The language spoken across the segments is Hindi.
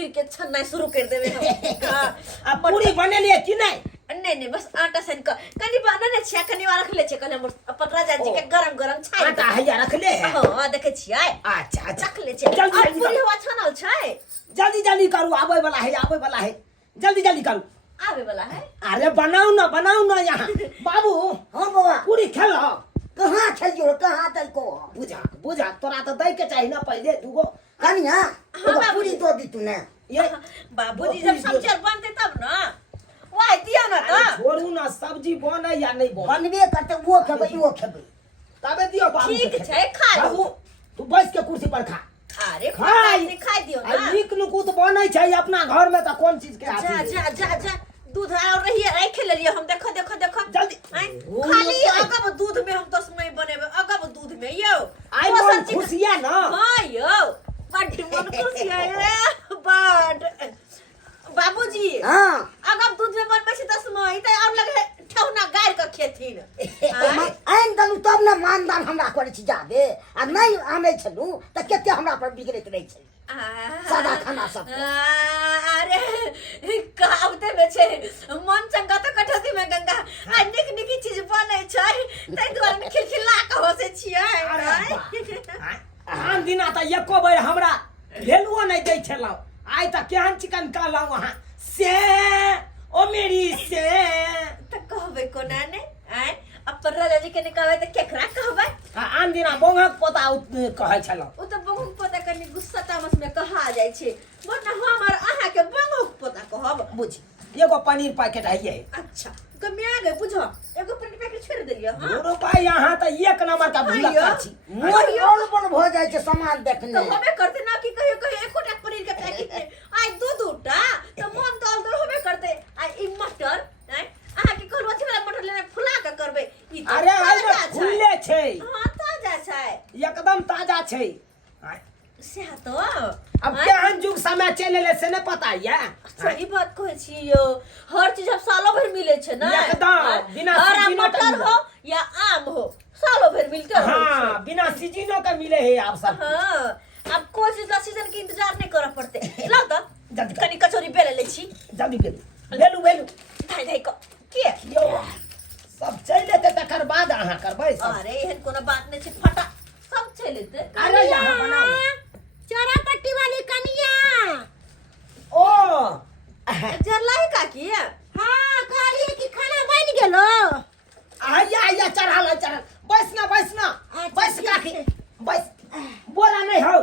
पनीर के छन्ना शुरू कर देवे हम। हां अब पूरी बनेलिए कि नहीं? नहीं बस आटा सन का कनी बनाने छिया कनी वाला रख ले छै कने अपन राजा जी के गरम गरम छाई आटा हैया रखले है। हां देखे छियै। अच्छा अच्छा रख ले छै जल्दी और पूरी हवा छानल छै। जल्दी करू, आवे वाला है जल्दी करू। आवे वाला है। अरे बनाओ ना यहाँ बाबू। हाँ बाबा पूरी खेल कहाँ खेलियो कहाँ तक को बुझा तोरा तो दे के चाहिए ना पहले दूगो कनिया हाँ, पूरी दो दी तूने ये बाबूजी जब सब्जी बनते तब ना वाई दिया ना तो छोड़ू ना सब्जी बने या नहीं बने बनबे करते वो खेबै तबे दियो बाबू ठीक के छै खा लो। बाबू तू बैठ के कुर्सी पर खा। अरे खाई। खाई दियो आ ना। नीक नुकुत बनै छै अपना घर में तो कौन चीज के जा आती है? जा दूध और रही राख ले लियो हम। देखो जल्दी खाली अगब दूध में हम तो समय बनेबे अगब दूध में यो आई मन खुशिया ना। हां यो बड़ मन खुशिया है बड़ बाबूजी। हाँ अगब दूध में बनबे छै 10 मई त और लगे ठौना गाय के खेथिन। आइन दलू तब ने मानदान हमरा करे छी जाबे आ नहीं आनै छलू त केते हमरा पर बिगड़ैत रहै छै सादा खाना सब। अरे कहावते में छै मन चंगा तो कठौती में गंगा। आ निक चीज बनै छै तै दुआरे खिलखिला के हंसे छियै। हम दिना त एको बेर हमरा भेलुओ नहीं दै छलौ। आई त केहन चिकन कहलौ वहां से ओ मेरी से त कहबे कोना ने आय अपन राजा जी के ने कहबे त केकरा कहबे? आन दिना बोंगक पोता कहै छलौ। ओ त बहुत पोता कनी गुस्सा तामस में कहा जाय छै वरना हमर आहा के बहुत पोता कहब। बुझ एगो पनीर पैकेट है ये। अच्छा कमे आ गए बुझो एगो पनीर पैकेट छोड़ देलियो। हां रुपा यहाँ त एक नंबर का भूला छी। मोर बड़ भ जाय छै सामान देखने तो हमें करते ना कि कहियो एकोटा पनीर के पैकेट में आई दूटा तो मन दल होबे करते। आई ई मटर हैं आहा के कहलवा छै वाला मटर लेने फुला के करबे ई तो अरे अरे खुले छै हां ताजा छै एकदम ताजा छै। से तो अब केहन जुग समय चले से नहीं पता है। सही बात कहै छी यो हर चीज अब सालों भर मिले छै ना एकदम बिना हरा सीजनो के मटर हो या आम हो सालों भर मिलते रहे छै। हाँ बिना सीजनों के मिले है आप सब। हां अब कोई चीज का सीजन के इंतजार नहीं करना पड़ते। ला तो जल्दी कर। कनी कचौरी बेले ले छी जल्दी बेलू धाई को के यो सब चले ते तकर बाद अहाँ करबै सब। अरे एहन कोनो बात नहीं छै फटा सब चले ते। अरे यहाँ बनाओ चोरा पट्टी वाली कनिया। ओ जरलाई का की हाँ कहलिए कि खाना बन गेलो। आया चढ़ा बैस ना बैस काकी बैस बोला नहीं हो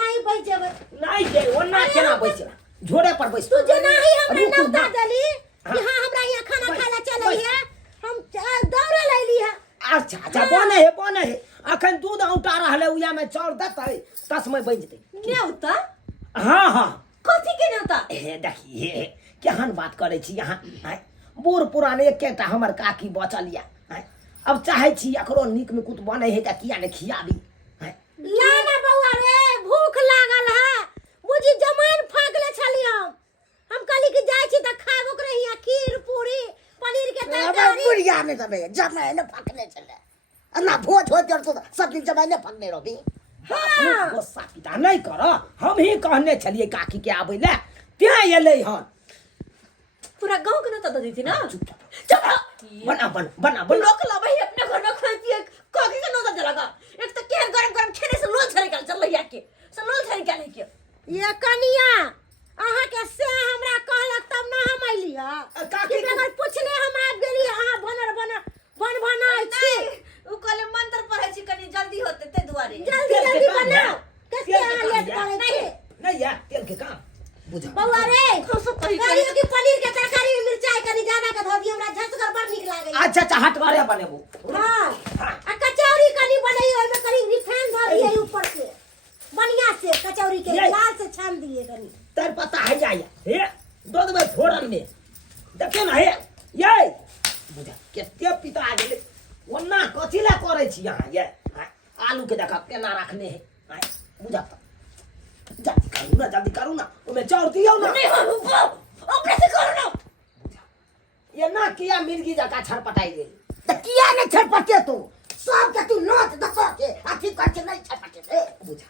नहीं बैठ जेबै नहीं दे ओना केना बैस झोरे पर बैस तू जे नहीं हमरा रुकू नौता ना। देली कि हां हमरा यहाँ खाना खाला चले है हम दौड़ा लैली है। अच्छा बने है अखन दूध औटा रहले उया में चाउर देतै तस में बन जेतै। न्योता हाँ कथी के न्योता? हे देखिए केहन बात करे छी यहाँ। बूढ़ पुरान एकेटा हमर काकी बचल या अब चाहे छी एकरो नीक नुकुत बने है त किया ने खियाबी। ला ना बौआ रे भूख लागल है मुझे जमान फागले छली हम कहली कि जाय छी त खाब ओकरे हिया खीर पूरी पनीर के तरकारी। बुढ़िया में तबे जमाय ने फकने चले अन्ना भोज हो जर तो सब दिन जमाय ने फकने रही। हाँ गुस्सा पिता नहीं कर हम ही कहने छलिए काकी के आबै ले त्या एलै हन। पूरा गांव के न्योता दी थी ना। चुप बना लोग लबई अपने घर में खाई पिए काकी के न्योता जलागा। एक तो केहन गरम खेने से लोल झरे गल चल लइया के से लोल झरे क्या नहीं के ये कनिया अहाँ के से हमरा कहलक तब ना हम अइली ह काकी अगर पूछले हम आब गेली अहाँ बन बनाई छी उ कहले मंत्र पढ़े छी कनी जल्दी होते ते दुआरे जल्दी बनाओ कैसे अहाँ लेट करे छी नहीं यार तेल के काम बुझा बौआ रे हम सब कही कहलियो कि पनीर के तरकारी में मिर्चाई कनी ज्यादा के धो दी हमरा झसकर बड़ नीक लागे। अच्छा हट करे बनेबो। हां आ कचौरी कनी बनई ओय में कनी रिफाइन धर दिए ऊपर से बढ़िया से कचौरी के लाल से छान दिए कनी तर पता है आया हे दूध में फोड़न में देखे ना हे ये बुझा केते पिता आ गेले ओना कथिला करे छी यहाँ ये आलू के देखा केना रखने है बुझा जल्दी करू ना ओमे चाउर दियो ना। नहीं हम अपने से करो ना ये ना किया मिर्गी जका छरपटाई गेल त किया ने छटपटे तू सब के तू नोच दको के अथी कर के नहीं छटपटे रे बुझा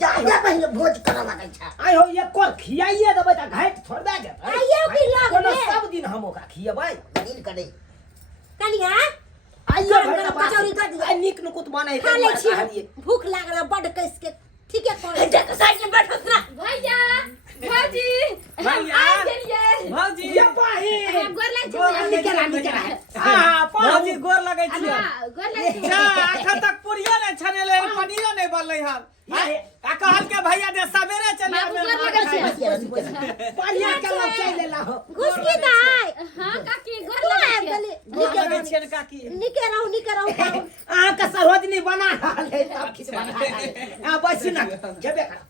जा पहले भोज करवा के छा आइ हो एक कोर खियाइए देबै त घाट छोड़बे दे आइयो की लग कोनो में सब दिन हम ओकरा खियबै दिन करे कनिया आइयो घर में कचौड़ी कर दिया। आई नीक नुकुत बनै खा ले छी कहलिए भूख लागल बड कस के ठीक है कर जा के साइड में बैठो ना भैया भौजी भैया। आ गेलिए भौजी ये पाही गोर लागै छी निकला हां भौजी गोर लगै छी हां गोर लागै छी जा एखन तक पुरियो नै छनेले पनीरो नै बनलै हन आ कहल के भैया दे सवेरे चले बाबू गोर लागै छी बढ़िया के लोग चल लेला हो घुस की दाई हां काकी गोर तू लागै आब छी गली गोर लगै छियन काकी निके रहू अहाँ के सरोजनी बना रहल है सब किछ बना रहल आ बस ना जेबे कर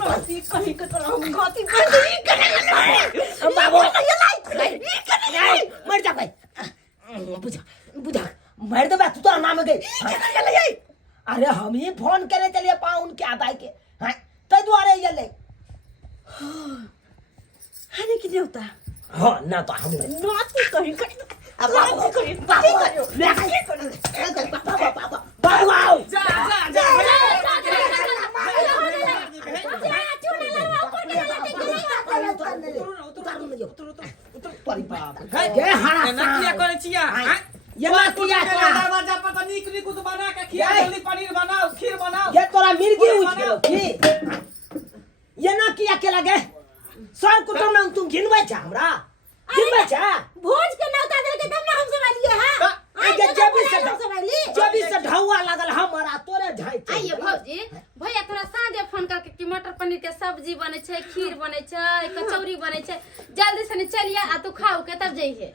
नौती कहीं के तोरा हम घाती कर दी करे बाबू ये लाई मर जा भाई बुझा मर दे तू तो नाम गई अरे हम ही फोन करे चलिए पाउन के आदाय के हां तै दुआरे ये ले हने की देवता हां ना तो हम नौती कहीं कर अब बाबू करी बाबू ले बाबू आओ जा जा जा ये हरा नकिया करे छिया ये नकिया का दरवाजा पर त नीक नीक बना के खिया जल्दी पनीर बनाओ खीर बनाओ ये तोरा मिर्गी उठ गेलो की ये नकिया के लगे सर कुटुम में तुम घिनबै छ हमरा घिनबै छ भोज के नौता दे के तब ना हम समझलिए हां आगे जबी से हम समझली जबी से ढौआ लगल हमरा तोरे झाई आइए भौजी भैया तोरा साँझे फोन करके कि मटर पनीर के सब्जी बने छै खीर बने छै कचौड़ी बने छै जल्दी से चलिए आ तू खाओ के तब जइहे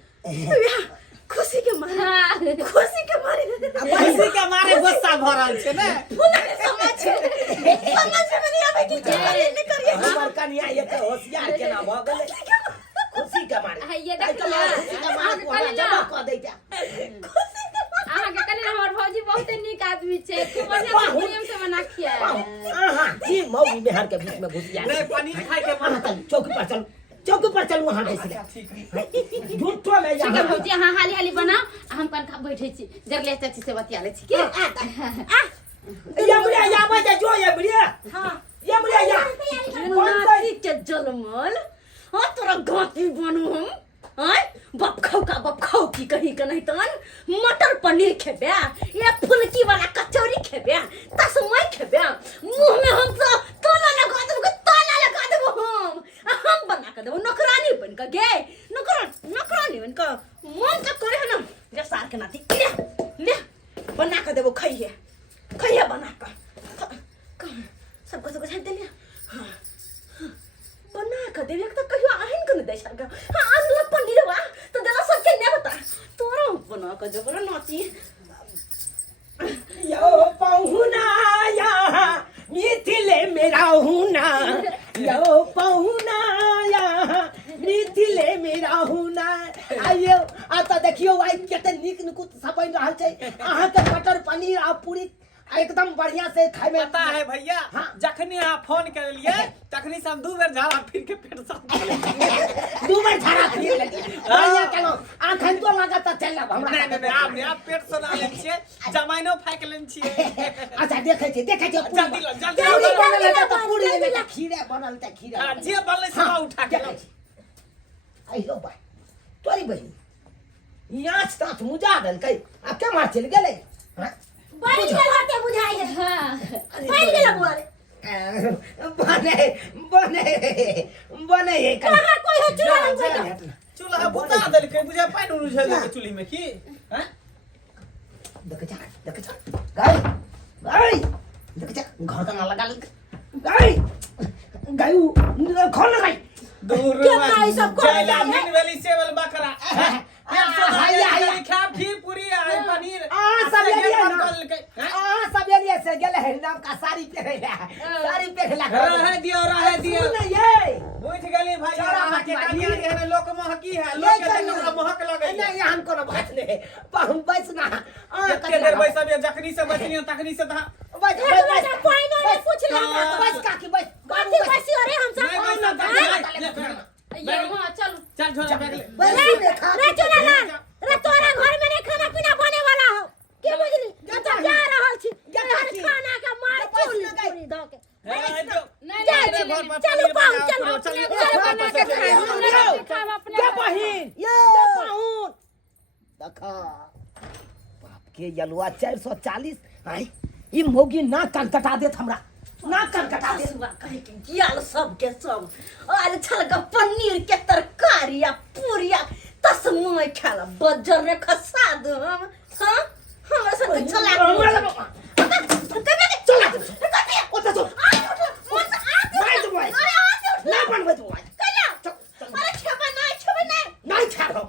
खुशी के मारे हाँ खुशी के मारे पैसे के मारे गुस्सा भरल छै ने फूल के समझ में नहीं आवे कि चलिए नहीं करिए हमर कन्या ये तो होशियार के ना भ गेलै खुशी के मारे है ये आई तो देखिए खुशी के मारे कोना जमा क दैता अहाँ के कने हमर भौजी बहुते नीक आदमी छै खूब बढ़िया से प्रेम से बना खिया आहा जी मौगी मेहर के बीच में घुसिया नहीं पनीर खाए के मन चौकी पर चलू वहां बैठ झूठो में ठीक है यहाँ भौजी अहाँ हाली हाली बनाओ आ हम कन बैठे छी जगले चाची से बतिया ले छी की ये बुढ़िया या बजे जो ये बुढ़िया हां ये बुढ़िया या नाती के जलमल हां तोरा घाटी बनू हम हां बप खाओ की कहीं के नहीं तन मटर पनीर खेबे ये फुलकी वाला कचौड़ी खेबे तसमै खेबे मुंह में हम तो तोला लगा देबो हम बना के देबो नौकरानी बन के गे नौकरानी बन के मन तो करे है ना जे सार के नाती ले बना के देबो खइए बना के सबको झाड़ देलिए बना के देबे तो कहियो आहिन के दै छल हां आलू पनीरवा तो देला सबके ने बता तोरो बना के देबो रे नाती यो पहुना यहाँ मिथिले मेरा हुना यो पहुना यहाँ मिथिले मेरा हुना आइयो आ त देखियो आई कते नीक नुकुत सब बन रहल छै अहाँ के मटर पनीर आ पूरी एकदम बढ़िया से खाए में पता है भैया जखनी आप फोन कर लिए तखनी से हम दू बेर झाड़ा फिर के पेट साफ दू बार झाड़ा फिर लेलिए बढ़िया केनो आखन तो लागत चल हमरा नहीं आप पेट सुना ले छिए जमाइनो फाइक लेन छिए अच्छा देखे छी जल्दी लो, जल्दी लो। जल्दी बनल है त पूरी में खीरे बनल त खीरे हां जे बनले से उठा के लो। आइयो भाई तोरी बहिन यहाँ तात मुजा दल कई अब क्या मार चल गेले हां बड़ी गेल होते बुझाई है हां बड़ी गेल बुआरे बने ये कहां कोई हो चुरा नहीं कोई चूल्हा बुता देल के बुझा पानी उछल दे चूल्ही में की हैं देख जा गाय देख जा घर का ना लगा गाय खोल गाय दूर क्या भाई सब को जला मीन वाली सेवल बकरा हाय खा भी पूरी आई पनीर सब ये से गेले है नाम का साड़ी पहरेला रह दियो ये बुझ गेली भाई आहा के कनिया जे है लोक महकी है लोक के हमरा महक लगे नहीं हम कोनो बात नहीं हम बस ना कते देर बैस अब जखनी से बचनी तखनी से बस कोई नहीं पूछ ले बस काकी बस गाड़ी बसी अरे हम सब ये हां चल चल झोला बैग ले रे चला ना रे तोरा घर में नहीं खाना पीना बने वाला हो के बुझली तो जा रहल छी खाना के मार देखा बाप के यलुआ 440 आई ई मोगी ना कान कटा देत हमरा ना कान कटा देत हसुआ कहे के गियाल सबके सब अरे छलका पनीर के तरकारी आ पूरिया तसमय खाला बजर रे खसा दो हम हां हमरा से चला चला ओता चल मार दो भाई ना बनवे दो अरे छबा नहीं नहीं छाड़ो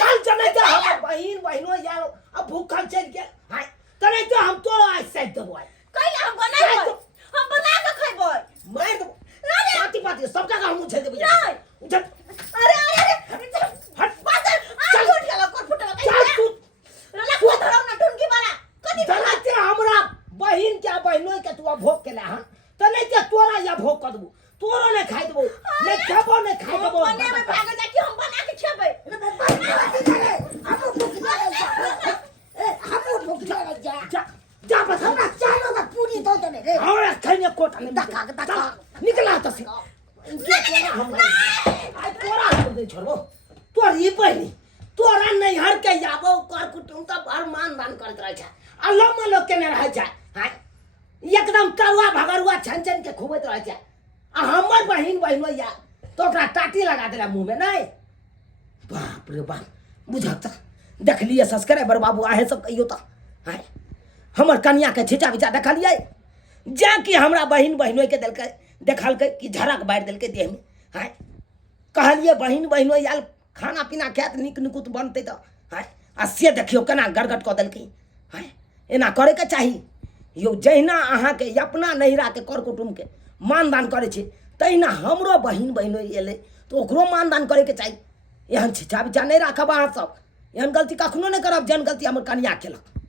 चल चले जा हम बहिनो यार अब भूखल चल गया हाय तने तो हम तो आज से दबो कैला हम बना के खइबो मार दो पाती सब जगह हम उछल देबो नहीं उछल अरे हट बादल चल उठ गेला कोन फुटला चल तू रला को धरौ ना ढुंगी वाला कदी तने हमरा बहिन के बहिनो के तू भोग केला हां तने के तोरा या भोग कर देबो तोरो ने खाइ देबो ने खेबो ने खाइ देबो बने में भाग जा कि हम बना के खेबै जा बस हमरा चालो ना पूरी दो दे रे हमरा खैने कोटा ने धक्का निकला तो से आई तोरा दे छोड़ो तोर ई पहिनी तोरा नहीं हर के जाबो कर कुटुम त भर मान दान करत रह छै अल्लाह मलो के ने रह छै हाय एकदम तरुआ भगरुआ छन के खुबैत रह छै आ हमर बहिनो या तो ओकरा टाटी लगा देला मुंह में नहीं बाप रे बाप बुझत देख लिए सब्सक्राइबर बाबू आहे सब कहियो त हाय हमर कन्या के छिचा बिचा देखलिए जा कि हमरा बहिनो के देलकै देखलकै कि झरक बारि देलकै देह में हाय कहलिए बहिनो याल खाना पीना खात निक निकुत बनते तो हाय आ से देखियो केना गड़गड़ क देलकै हाय एना करे के चाही यो जहिना अहाँ के अपना नहिरा के कर कुटुम के मानदान करे छै तहिना हमरो बहिनो एले तो ओकरो मानदान करे के चाही एहन छिचा बिचा नहीं राखब अहाँ सब एहन गलती कखनो नहीं करब जहन गलती हमर कन्या केलक